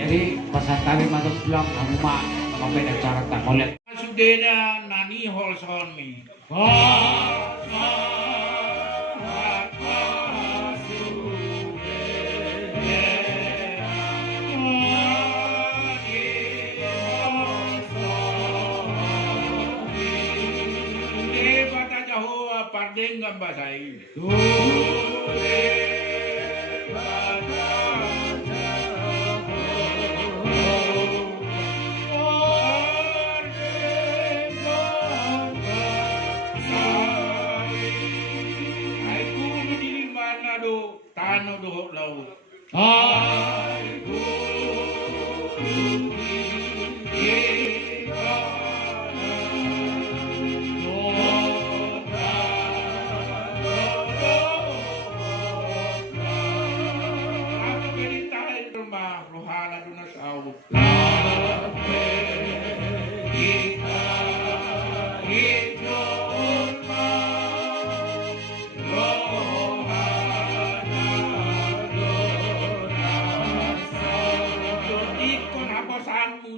Jadi pasantari matok bilang kamu mah sampai ada cara tak kolek. Sudena nani hol sonmi. Pardeng gambasai. Tano dohok laut. Rohana dunas out.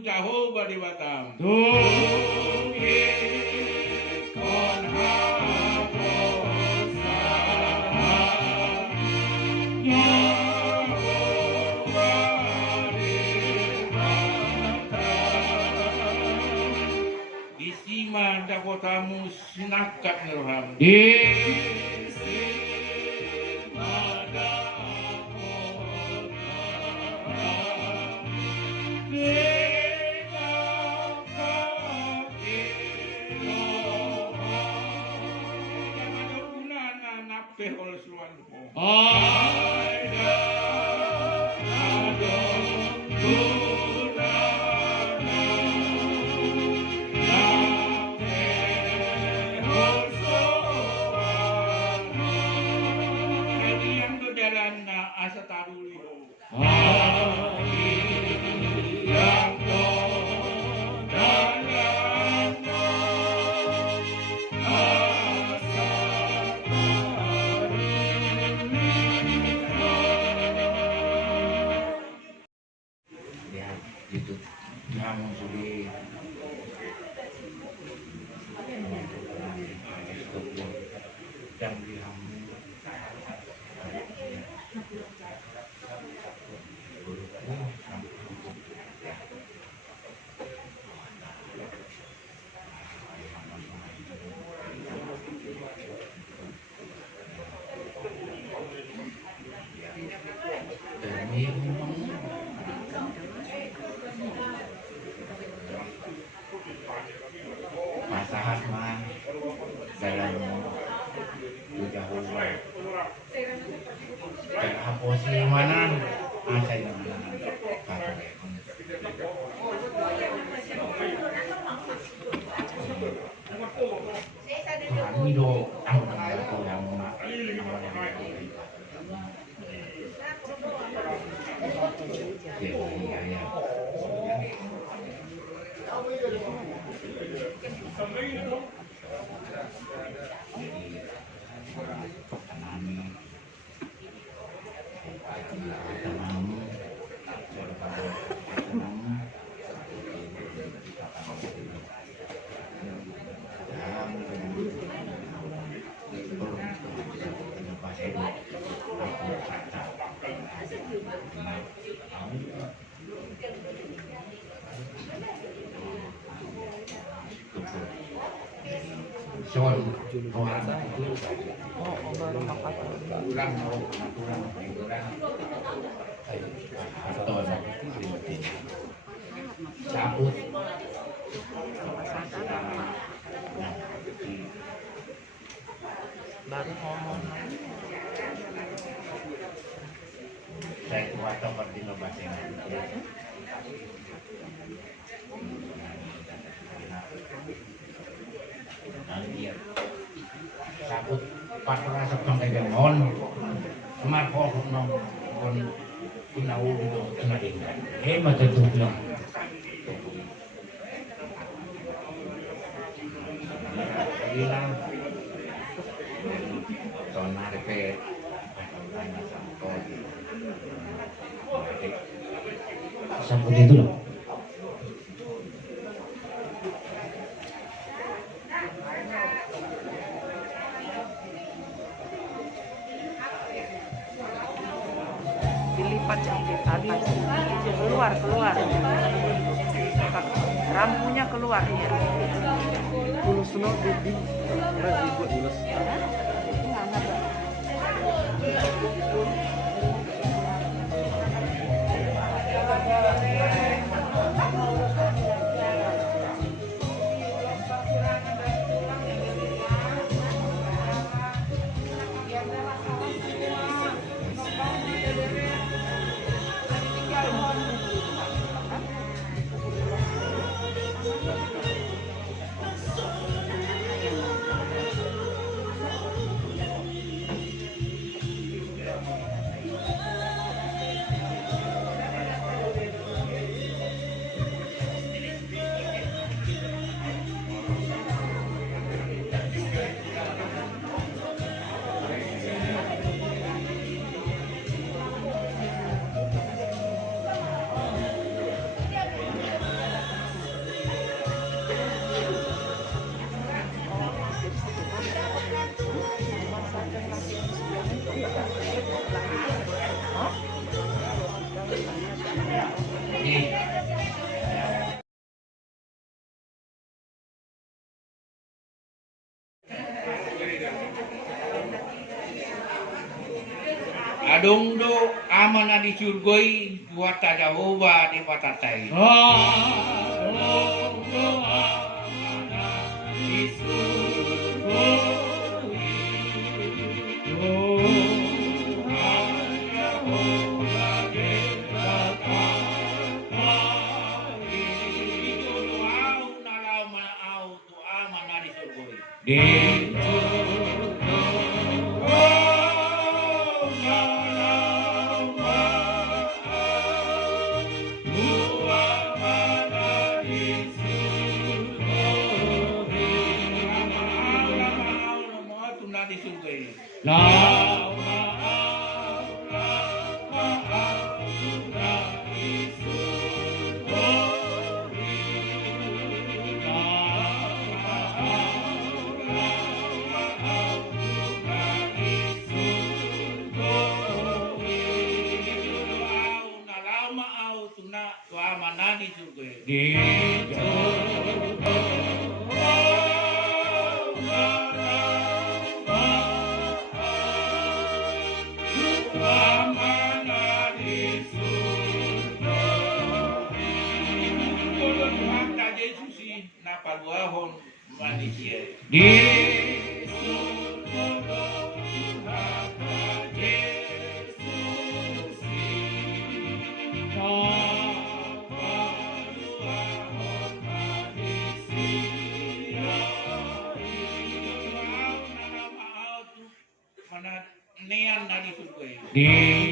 Jehovah di Batam. Isima dakotamu sinakat nirham. Asa taruli. Gitu. Namun sudah dan masalah mah dalam juga huwa dan apa sih mana saya yang kami do cabut baru ngomong saya kuat seperti bahasa sabut patra sebang kebon kemar kok nong kon pinau kemarin mata tuh bilang sonar pe seperti itu loh. Dilipat yang di atas, keluar rampunya keluar ya. Tulus no di buat tulus. Adong do amana di surgoi buat Jehovah di patatai. Di